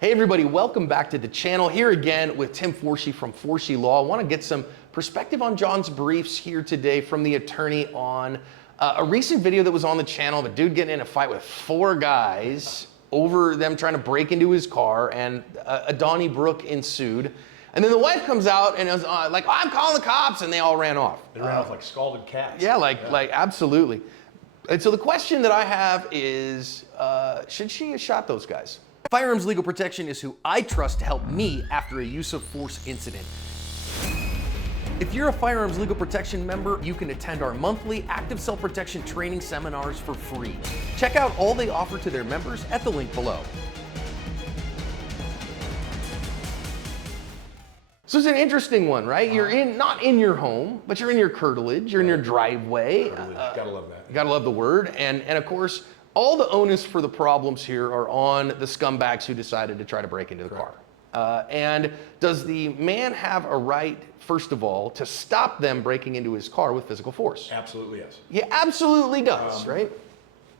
Hey everybody, welcome back to the channel. Here again with Tim Forshee from Forshee Law. I want to get some perspective on John's briefs here today from the attorney on a recent video that was on the channel of a dude getting in a fight with 4 guys over them trying to break into his car, and a Donnybrook ensued. And then the wife comes out and is like, I'm calling the cops, and they all ran off. They ran off like scalded cats. Yeah, like absolutely. And so the question that I have is, should she have shot those guys? Firearms Legal Protection is who I trust to help me after a use of force incident. If you're a Firearms Legal Protection member, you can attend our monthly active self-protection training seminars for free. Check out all they offer to their members at the link below. So it's an interesting one, right? You're not in your home, but you're in your curtilage, you're in your driveway. Gotta love that. You gotta love the word. And of course, all the onus for the problems here are on the scumbags who decided to try to break into the car. And does the man have a right, first of all, to stop them breaking into his car with physical force? Absolutely, yes. He absolutely does, right?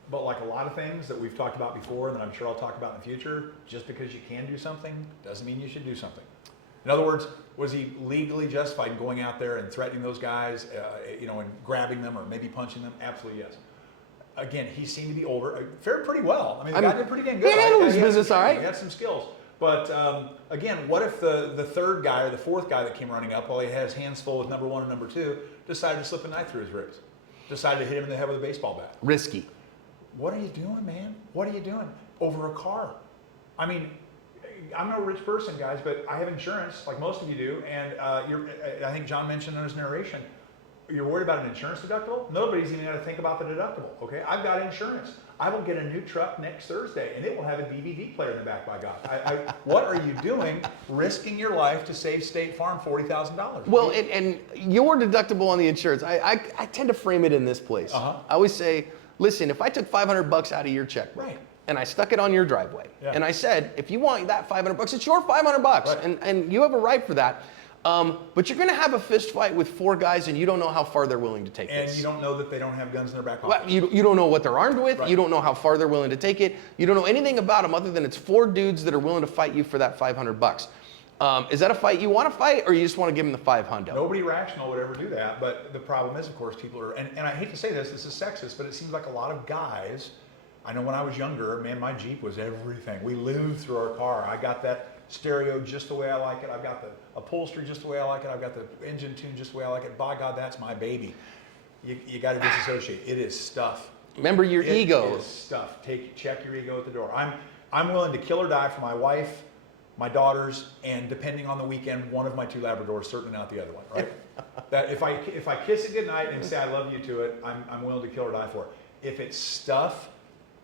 But like a lot of things that we've talked about before and that I'm sure I'll talk about in the future, just because you can do something doesn't mean you should do something. In other words, was he legally justified in going out there and threatening those guys, and grabbing them or maybe punching them? Absolutely, yes. Again, he seemed to be older, fared pretty well. I mean, the guy did pretty dang good. He handled his business all right. He had some skills. But again, what if the third guy or the fourth guy that came running up while he had his hands full with number 1 and number 2 decided to slip a knife through his ribs, decided to hit him in the head with a baseball bat? Risky. What are you doing, man? What are you doing over a car? I mean, I'm no rich person, guys, but I have insurance, like most of you do, and I think John mentioned in his narration, you're worried about an insurance deductible? Nobody's even going to think about the deductible, okay? I've got insurance. I will get a new truck next Thursday, and it will have a DVD player in the back, by God. What are you doing risking your life to save State Farm $40,000? Well, and your deductible on the insurance, I tend to frame it in this place. I always say, listen, if I took $500 out of your checkbook, right, and I stuck it on your driveway, and I said, if you want that $500, it's your $500, right, and you have a right for that. But you're going to have a fist fight with 4 guys, and you don't know how far they're willing to take this. And you don't know that they don't have guns in their back Well, pocket. you don't know what they're armed with. Right. You don't know how far they're willing to take it. You don't know anything about them other than it's 4 dudes that are willing to fight you for that $500. Is that a fight you want to fight, or you just want to give them the $500? Nobody rational would ever do that, but the problem is, of course, people are, and I hate to say this is sexist, but it seems like a lot of guys, I know when I was younger, man, my Jeep was everything. We lived through our car. I got that stereo just the way I like it. I've got the upholstery just the way I like it. I've got the engine tune just the way I like it. By God, that's my baby. You got to disassociate. It is stuff. Remember your ego. It is stuff. Check your ego at the door. I'm willing to kill or die for my wife, my daughters, and depending on the weekend, one of my 2 Labradors, certainly not the other one, right? That if I kiss it goodnight and say I love you to it, I'm willing to kill or die for it. If it's stuff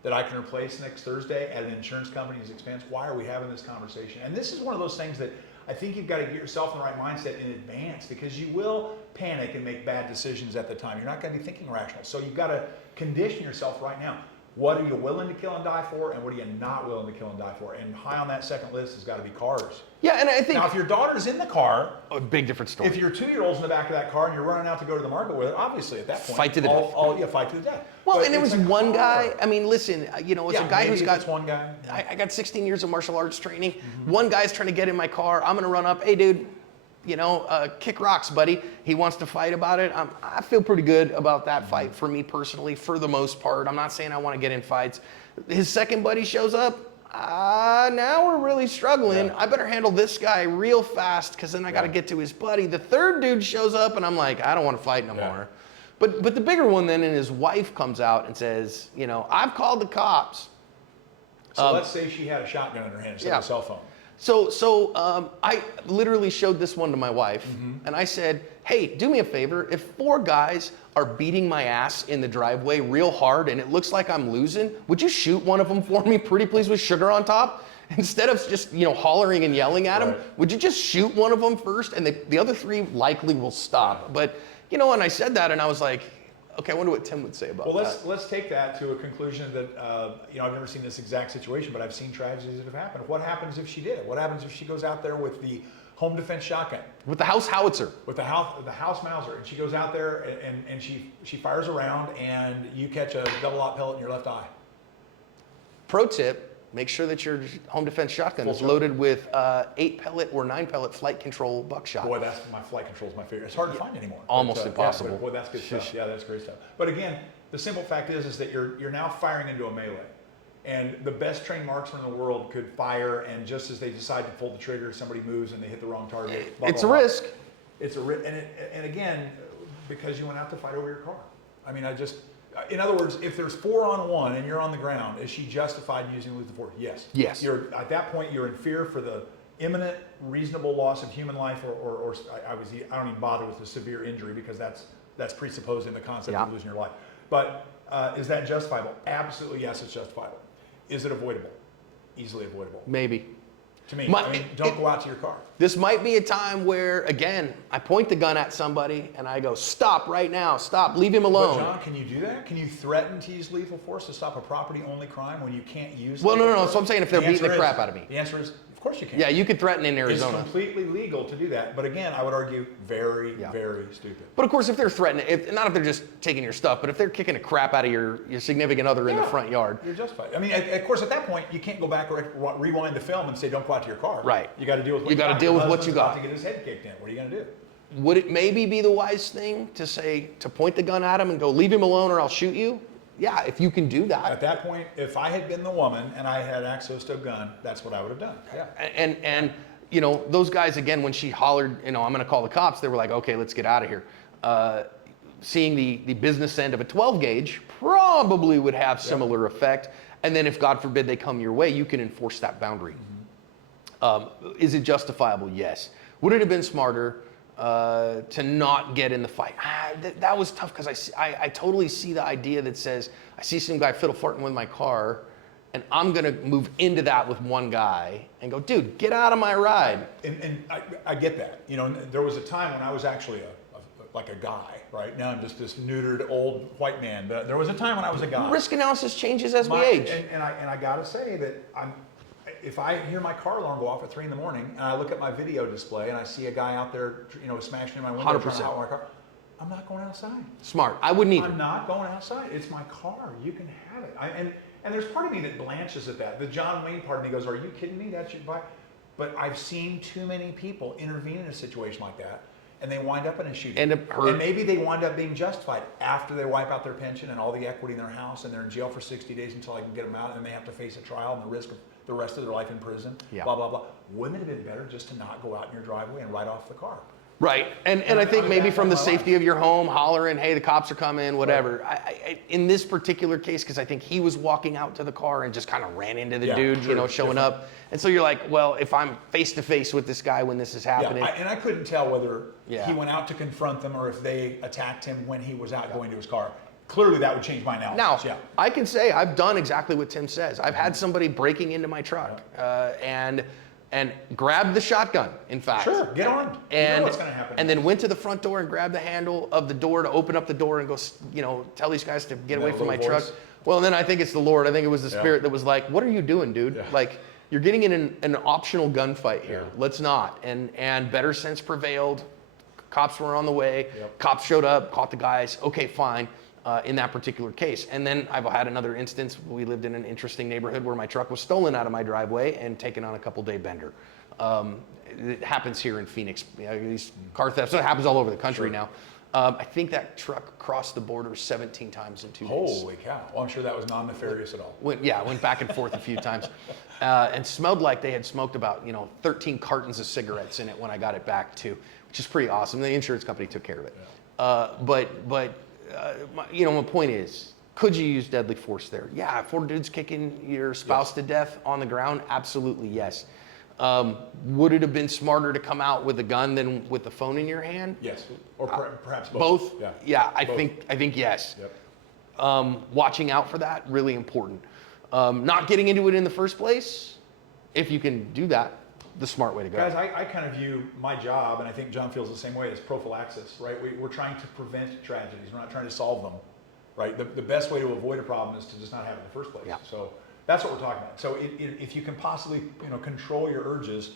that I can replace next Thursday at an insurance company's expense, why are we having this conversation? And this is one of those things that I think you've got to get yourself in the right mindset in advance, because you will panic and make bad decisions at the time. You're not going to be thinking rational. So you've got to condition yourself right now. What are you willing to kill and die for, and what are you not willing to kill and die for? And high on that second list has got to be cars. Yeah, and I think... Now, if your daughter's in the car... A big different story. If your 2-year-old's in the back of that car and you're running out to go to the market with it, obviously at that point... Fight to the death. Fight to the death. Well, but and it was one guy. I mean, listen, it's a guy who's got... one guy. I got 16 years of martial arts training. One guy's trying to get in my car. I'm going to run up. Hey, dude, kick rocks, buddy. He wants to fight about it. I feel pretty good about that fight for me personally, for the most part. I'm not saying I want to get in fights. His second buddy shows up. Now we're really struggling. I better handle this guy real fast, because then I got to get to his buddy. The third dude shows up, and I'm like, I don't want to fight no more. But the bigger one then, and his wife comes out and says, I've called the cops. So let's say she had a shotgun in her hand instead of a cell phone. So I literally showed this one to my wife, and I said, hey, do me a favor. If 4 guys are beating my ass in the driveway real hard and it looks like I'm losing, would you shoot one of them for me, pretty please, with sugar on top? Instead of just, hollering and yelling at them, would you just shoot one of them first? And the other 3 likely will stop. But, and I said that, and I was like, okay, I wonder what Tim would say about that. Well, let's take that to a conclusion that, I've never seen this exact situation, but I've seen tragedies that have happened. What happens if she did? What happens if she goes out there with the home defense shotgun? With the house howitzer. With the house Mauser. And she goes out there and she fires around, and you catch a double-aught pellet in your left eye. Pro tip, make sure that your home defense shotgun Full is shotgun. loaded with 8 pellet or 9 pellet flight control buckshot. Boy, that's my flight control's my favorite. It's hard to find anymore. Almost But, impossible. Yeah, but boy, that's good stuff. Yeah, that's great stuff. But again, the simple fact is that you're now firing into a melee. And the best trained marksman in the world could fire, and just as they decide to pull the trigger, somebody moves and they hit the wrong target. Blah, It's blah, a blah. risk. It's a risk. And again, because you went out to fight over your car. I mean, in other words, if there's 4-on-1 and you're on the ground, is she justified in using lethal force? Yes. Yes. At that point, you're in fear for the imminent, reasonable loss of human life, or I don't even bother with the severe injury because that's presupposed in the concept of losing your life. But is that justifiable? Absolutely, yes, it's justifiable. Is it avoidable? Easily avoidable. Maybe. To me, don't go out to your car. This might be a time where, again, I point the gun at somebody and I go, stop right now, stop, leave him But alone. John, can you do that? Can you threaten to use lethal force to stop a property-only crime when you can't use Well, lethal no. force? So I'm saying if they're beating the crap out of me. The answer is, of course you can. Yeah, you could threaten in It's Arizona. completely legal to do that. But again, I would argue very, very stupid. But of course, if they're threatening, not if they're just taking your stuff, but if they're kicking the crap out of your significant other in the front yard. You're justified. I mean, of course, at that point, you can't go back or rewind the film and say, don't go out to your car. Right. You got to deal with what You got. gotta deal with Your what you husband's got. about to get his head kicked in. What are you going to do? Would it maybe be the wise thing to point the gun at him and go, leave him alone or I'll shoot you? Yeah, if you can do At that. that point, if I had been the woman and I had access to a gun, that's what I would have done. Yeah. And those guys, again, when she hollered, I'm going to call the cops, they were like, okay, let's get out of here. Seeing the business end of a 12 gauge probably would have similar effect. And then if, God forbid, they come your way, you can enforce that boundary. Is it justifiable? Yes. Would it have been smarter to not get in the fight? That was tough because I totally see the idea that says, I see some guy fiddle farting with my car, and I'm going to move into that with one guy and go, dude, get out of my ride. And I get that. There was a time when I was actually like a guy, right? Now I'm just this neutered old white man. But there was a time when I was a guy. Risk analysis changes as we age. And I gotta say that if I hear my car alarm go off at 3 in the morning and I look at my video display and I see a guy out there, smashing in my window, 100%. trying to hot my car, I'm not going outside. Smart. I wouldn't either. I'm not going outside. It's my car. You can have it. And there's part of me that blanches at that. The John Wayne part of me goes, are you kidding me? That's your bike. But I've seen too many people intervene in a situation like that, and they wind up in a shooting. End up hurt. And maybe they wind up being justified after they wipe out their pension and all the equity in their house, and they're in jail for 60 days until I can get them out, and they have to face a trial and the risk of the rest of their life in prison, blah, blah, blah. Wouldn't it have been better just to not go out in your driveway and write off the car? Right, and I think maybe from the safety of your home, hollering, hey, the cops are coming, whatever. Right. In this particular case, because I think he was walking out to the car and just kind of ran into the dude, showing up. And so you're like, well, if I'm face to face with this guy when this is happening. Yeah, and I couldn't tell whether he went out to confront them or if they attacked him when he was out going to his car. Clearly, that would change my analysis. Now, I can say I've done exactly what Tim says. I've had somebody breaking into my truck and grabbed the shotgun, in fact. Sure, get armed. You know what's going to happen. And then went to the front door and grabbed the handle of the door to open up the door and go, tell these guys to get away from my truck. Well, then I think it's the Lord. I think it was the Spirit that was like, what are you doing, dude? Yeah. Like, you're getting in an optional gunfight here. Let's not. And better sense prevailed. Cops were on the way. Cops showed up, caught the guys. Okay, fine. In that particular case. And then I've had another instance. We lived in an interesting neighborhood where my truck was stolen out of my driveway and taken on a couple-day bender. It happens here in Phoenix. These car thefts, it happens all over the country now. I think that truck crossed the border 17 times in 2 days. Holy cow. Well, I'm sure that was non-nefarious at all. Went back and forth a few times. And smelled like they had smoked about, 13 cartons of cigarettes in it when I got it back too, which is pretty awesome. The insurance company took care of it. My point is, could you use deadly force there? Yeah, 4 dudes kicking your spouse to death on the ground? Absolutely, yes. Would it have been smarter to come out with a gun than with the phone in your hand? Yes, or perhaps both. Yeah, I think yes. Yep. Watching out for that, really important. Not getting into it in the first place, if you can do that, the smart way to go. Guys, I kind of view my job, and I think John feels the same way, as prophylaxis, right? We're trying to prevent tragedies. We're not trying to solve them, right? The best way to avoid a problem is to just not have it in the first place. Yeah. So that's what we're talking about. So if you can possibly, control your urges,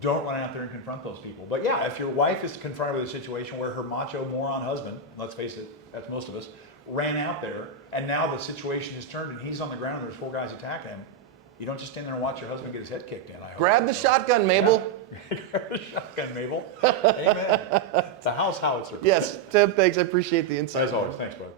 don't run out there and confront those people. But yeah, if your wife is confronted with a situation where her macho moron husband, let's face it, that's most of us, ran out there, and now the situation has turned and he's on the ground and there's 4 guys attacking him, You don't just stand there and watch your husband get his head kicked in. I hope. Grab the shotgun, Mabel. Yeah. Grab the shotgun, Mabel. Amen. It's a house howitzer. Yes, Tim, thanks. I appreciate the insight. As always, thanks, brother.